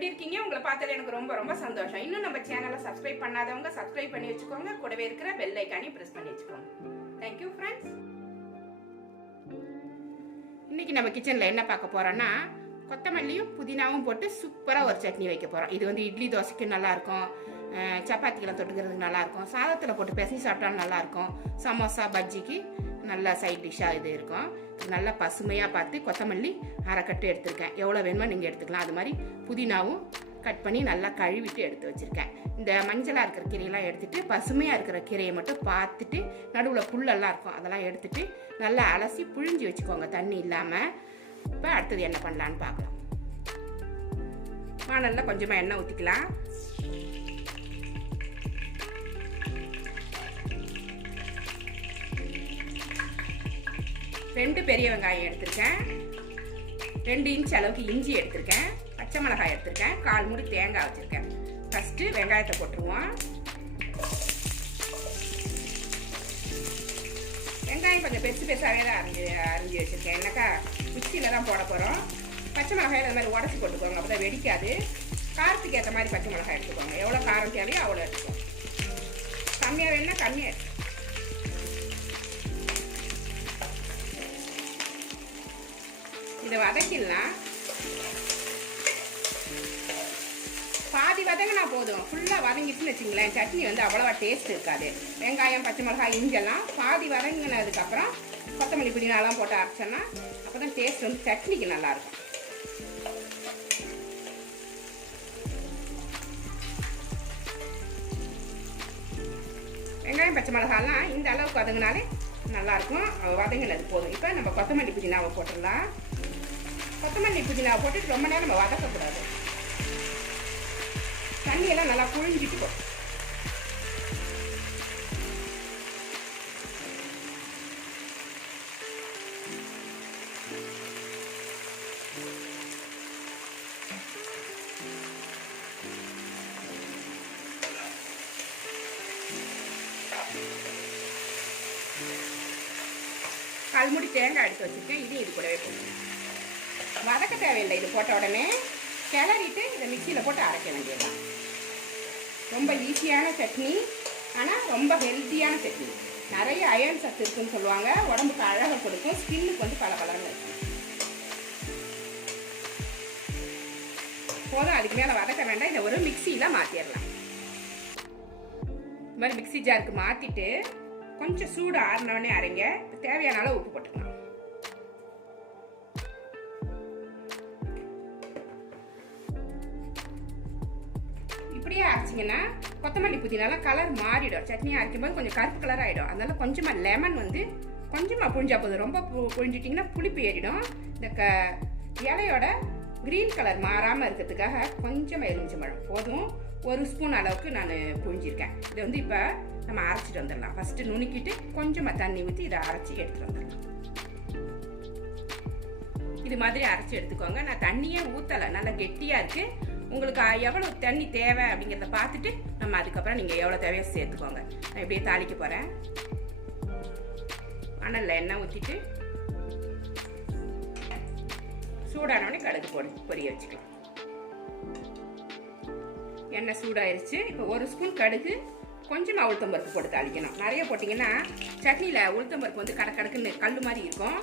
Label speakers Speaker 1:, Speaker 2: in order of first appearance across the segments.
Speaker 1: எப்படி இருக்கீங்க? உங்களை பார்த்தது எனக்கு ரொம்ப ரொம்ப சந்தோஷம். இன்னும் நம்ம சேனலை சப்ஸ்கிரைப் பண்ணாதவங்க சப்ஸ்கிரைப் பண்ணி வச்சுக்கோங்க. கூடவே இருக்கிற பெல் ஐக்கானையும் ப்ரெஸ் பண்ணி வச்சுக்கோங்க. தேங்க்யூ ஃப்ரெண்ட்ஸ் இன்னைக்கு நம்ம கிச்சனில் என்ன பார்க்க போகிறோன்னா கொத்தமல்லியும் புதினாவும் போட்டு சூப்பராக ஒரு சட்னி வைக்க போகிறோம் இது வந்து இட்லி தோசைக்கு நல்லாயிருக்கும். சப்பாத்திக்கெல்லாம் தொட்டுக்கிறதுக்கு நல்லாயிருக்கும். சாதத்தில் போட்டு பிசைஞ்சு சாப்பிட்டாலும் நல்லாயிருக்கும். சமோசா பஜ்ஜிக்கு நல்ல சைட் டிஷ்ஷாக இது இருக்கும். நல்லா பசுமையாக பார்த்து கொத்தமல்லி அரைக்கட்டு எடுத்திருக்கேன். எவ்வளோ வேணுமோ நீங்கள் எடுத்துக்கலாம். அது மாதிரி புதினாவும் கட் பண்ணி நல்லா கழுவிட்டு எடுத்து வச்சுருக்கேன். இந்த மஞ்சளாக இருக்கிற கீரையெல்லாம் எடுத்துகிட்டு பசுமையாக இருக்கிற கீரையை மட்டும் பார்த்துட்டு நடுவில் புல்லெல்லாம் இருக்கும். அதெல்லாம் எடுத்துட்டு நல்லா அலசி புழிஞ்சு வச்சுக்கோங்க. தண்ணி இல்லாமல் இப்போ அடுத்தது என்ன பண்ணலான்னு பார்க்கலாம். வானலில் கொஞ்சமாக எண்ணெய் ஊற்றிக்கலாம் ரெண்டு பெரிய வெங்காயம் எடுத்திருக்கேன். ரெண்டு இன்ச் அளவுக்கு இஞ்சி எடுத்திருக்கேன். பச்சை மிளகாய் எடுத்திருக்கேன். கால் மூடி தேங்காய் வச்சுருக்கேன். ஃபஸ்ட்டு வெங்காயத்தை போட்டுருவோம். வெங்காயம் கொஞ்சம் பெருசு பெருசாகவே தான் அரிஞ்சு அரிஞ்சு வச்சுருக்கேன். என்னக்கா மிக்சியில் தான் போட போகிறோம் பச்சை மிளகாயில் அந்த மாதிரி உடச்சி போட்டுக்கோங்க. அப்போ தான் வெடிக்காது. காரத்துக்கு ஏற்ற மாதிரி பச்சை மிளகாய் எடுத்துக்கோங்க. எவ்வளோ காரம் தேவையோ அவ்வளோ எடுத்துக்கோங்க. கம்மியாக வேணுன்னா கம்மியாக எடுத்துக்கோங்க. இதை வதக்கிடலாம். பாதி வதங்கினா போதும். ஃபுல்லாக வதங்கிட்டுன்னு வச்சுங்களேன் சட்னி வந்து அவ்வளோவா டேஸ்ட் இருக்காது. வெங்காயம் பச்சை மிளகாய் இஞ்செல்லாம் பாதி வதங்கினதுக்கப்புறம் கொத்தமல்லி புதினாலாம் போட்டு அரைச்சோன்னா அப்போ தான் டேஸ்ட் வந்து சட்னிக்கு நல்லாயிருக்கும். வெங்காயம் பச்சை மிளகாலாம் இந்த அளவுக்கு வதங்கினாலே நல்லாயிருக்கும். வதங்கினது போதும். இப்போ நம்ம கொத்தமல்லி புதினாவை போட்டுடலாம். கொத்தமல்லி புதினா போட்டு ரொம்ப நேரம் நம்ம வதக்கக்கூடாது. தண்ணியெல்லாம் நல்லா புழிஞ்சிட்டு கல்முடி தேங்காய் எடுத்து வச்சுருக்கேன். இதையும் இது கூடவே போட்டுருங்க வதக்க தேவையில்லை. இது போட்ட உடனே கிளறிட்டு இதை மிக்சியில் போட்டு அரைக்க வேண்டியதுதான். ரொம்ப ஈஸியான சட்னி. ஆனால் ரொம்ப ஹெல்த்தியான சட்னி. நிறைய அயன் சத்து இருக்குன்னு சொல்லுவாங்க. உடம்புக்கு அழகை கொடுக்கும். ஸ்கின்னுக்கு வந்து பல பலன்னு இருக்கும் போதும் அதுக்கு மேலே வதக்க வேண்டாம். இதை ஒரு மிக்சியில் மாற்றிடலாம் இந்த மாதிரி மிக்ஸி ஜாருக்கு மாற்றிட்டு கொஞ்சம் சூடு ஆறினோடனே அரைங்க. தேவையான அளவு உப்பு போட்டுக்கலாம். இப்படியே அரைச்சிங்கன்னா கொத்தமல்லி புதினாலாம் கலர் மாறிடும். சட்னி அரைக்கும் போது கொஞ்சம் கருப்பு கலர் ஆகிடும் அதனால கொஞ்சமாக லெமன் வந்து கொஞ்சமாக புழிஞ்சா போதும். ரொம்ப பு- புழிஞ்சிட்டிங்கன்னா புளிப்பு ஏறிடும். இந்த க இலையோட க்ரீன் கலர் மாறாமல் இருக்கிறதுக்காக கொஞ்சமாக எலுமிச்சம்பழம் போதும். ஒரு ஸ்பூன் அளவுக்கு நான் புழிஞ்சிருக்கேன். இதை வந்து இப்போ நம்ம அரைச்சிட்டு வந்துடலாம். ஃபஸ்ட்டு நுணுக்கிட்டு கொஞ்சமாக தண்ணி ஊற்றி இதை அரைச்சி எடுத்துகிட்டு வந்துடலாம். இது மாதிரி அரைச்சி எடுத்துக்கோங்க. நான் தண்ணியே ஊற்றலை நல்லா கெட்டியாக இருக்குது உங்களுக்கு எவ்வளோ தண்ணி தேவை அப்படிங்கிறத பார்த்துட்டு நம்ம அதுக்கப்புறம் நீங்கள் எவ்வளோ தேவையோ சேர்த்துக்கோங்க. நான் இப்படியே தாளிக்க போகிறேன் மணலில் எண்ணெய் ஊற்றிட்டு சூடானோடனே கடுகு போடு பொரிய வச்சுக்கலாம். எண்ணெய் சூடாயிருச்சு. இப்போ ஒரு ஸ்பூன் கடுகு கொஞ்சமாக உளுத்தம்பருப்பு போட்டு தாளிக்கணும். நிறைய போட்டிங்கன்னா சட்னியில் உளுத்தம்பருப்பு வந்து கடை கடக்குன்னு கல் மாதிரி இருக்கும்.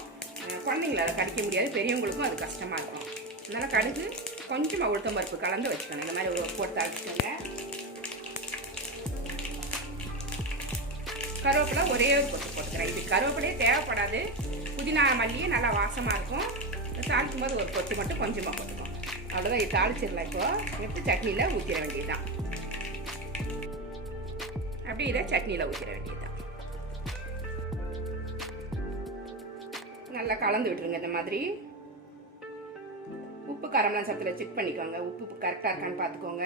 Speaker 1: குழந்தைங்களால் கடிக்க முடியாது பெரியவங்களுக்கும் அது கஷ்டமாக இருக்கும். அதனால் கடுகு கொஞ்சமாக உளுத்தம் பருப்பு கலந்து வச்சுக்கணும். இந்த மாதிரி ஒரு போட்டு தாளிச்சுக்கோங்க கருவேப்பிலை ஒரே ஒரு பொட்டு போட்டுக்கிறேன். இது கருவேப்பிலையே தேவைப்படாது. புதினா மல்லியே நல்லா வாசமாக இருக்கும். தாளிக்கும் போது ஒரு கொத்து மட்டும் கொஞ்சமாக போட்டுக்கோம் அவ்வளோதான் இது தாளிச்சிடலாம் இப்போது எடுத்து சட்னியில் ஊற்றிட வேண்டியதுதான். அப்படி இதை சட்னியில் ஊற்றிட வேண்டியதுதான். நல்லா கலந்து விட்டுருங்க இந்த மாதிரி. உப்பு காரம்லாம் சத்தில் செக் பண்ணிக்கோங்க. உப்பு கரெக்டாக இருக்கான்னு பார்த்துக்கோங்க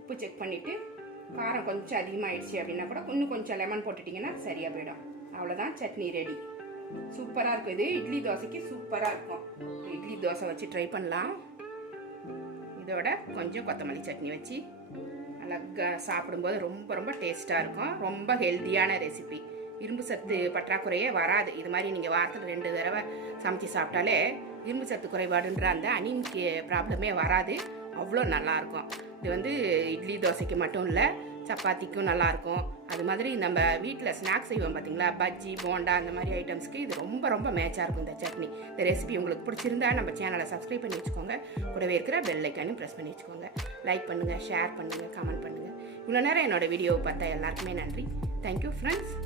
Speaker 1: உப்பு செக் பண்ணிவிட்டு காரம் கொஞ்சம் அதிகமாகிடுச்சு அப்படின்னா கூட இன்னும் கொஞ்சம் லெமன் போட்டுட்டிங்கன்னா சரியாக போயிடும். அவ்வளோதான் சட்னி ரெடி சூப்பராக இருக்கும் இது. இட்லி தோசைக்கு சூப்பராக இருக்கும். இட்லி தோசை வச்சு ட்ரை பண்ணலாம். இதோட கொஞ்சம் கொத்தமல்லி சட்னி வச்சு நல்லா சாப்பிடும்போது ரொம்ப ரொம்ப டேஸ்ட்டாக இருக்கும். ரொம்ப ஹெல்த்தியான ரெசிபி இரும்பு சத்து பற்றாக்குறையே வராது. இது மாதிரி நீங்கள் வாரத்தில் ரெண்டு தடவை சமைச்சு சாப்பிட்டாலே இரும்பு சத்து குறைபாடுன்ற அந்த அனிமிக்கு ப்ராப்ளமே வராது. அவ்வளோ நல்லாயிருக்கும். இது வந்து இட்லி தோசைக்கு மட்டும் இல்லை சப்பாத்திக்கும் நல்லாயிருக்கும். அது மாதிரி நம்ம வீட்டில் ஸ்நாக்ஸ் செய்வோம் பார்த்தீங்களா பஜ்ஜி போண்டா அந்த மாதிரி ஐட்டம்ஸ்க்கு இது ரொம்ப ரொம்ப மேட்சாக இருக்கும் இந்த சட்னி. இந்த ரெசிபி உங்களுக்கு பிடிச்சிருந்தா நம்ம சேனலை சப்ஸ்கிரைப் பண்ணி வச்சுக்கோங்க. கூடவே இருக்கிற பெல் ப்ரெஸ் பண்ணி வச்சுக்கோங்க. லைக் பண்ணுங்கள் ஷேர் பண்ணுங்கள் கமெண்ட் பண்ணுங்கள் இவ்வளோ நேரம் என்னோட வீடியோவை பார்த்தா எல்லாருக்குமே நன்றி. Thank you friends